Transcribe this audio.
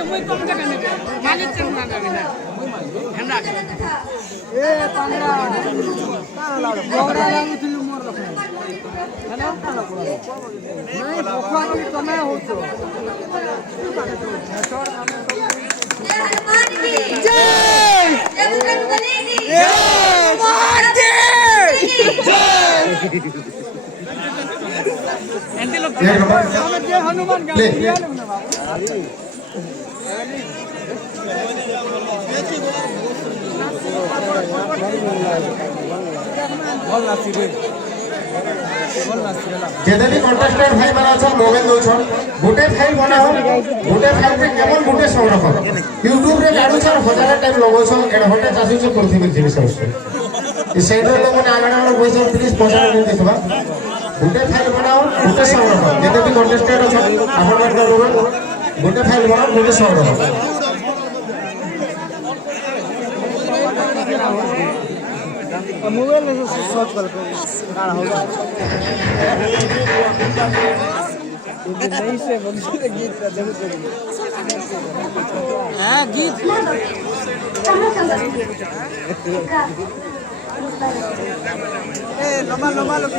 तो मुई कम जगह नहीं मालिक कर ना जावे हमरा ए 15 गोरा लागु थिलु मोर रखना हेलो नहीं भगवान की कमाई हो तो हनुमान की जय बनेगी जय हनुमान की जय एंटी लोग जय हनुमान का लिया ना बाबू बोल नासी रे जेदे भी कंटेस्टेंट भाई माने छ मोबाइल दो छ गुटे फाइल बनाओ गुटे फाइल पे केवल गुटे संग्रह YouTube रे गाडू छ हजार टाइम लगो छ एड होटे चासु छ पृथ्वी जिनिस छै ई सेंटर लोग ने आगडा बोल छ प्लीज पछा नहीं देखबा गुटे फाइल बनाओ गुटे संग्रह जेदे भी कंटेस्टेंट छ आपन बात करो गुटे फाइल बनाओ गुटे संग्रह मोबाइल में सर्च कर काढ़ा होगा नहीं से बंदे गीत का जरूर करिए हां गीत ए लम्बा लम्बा लोग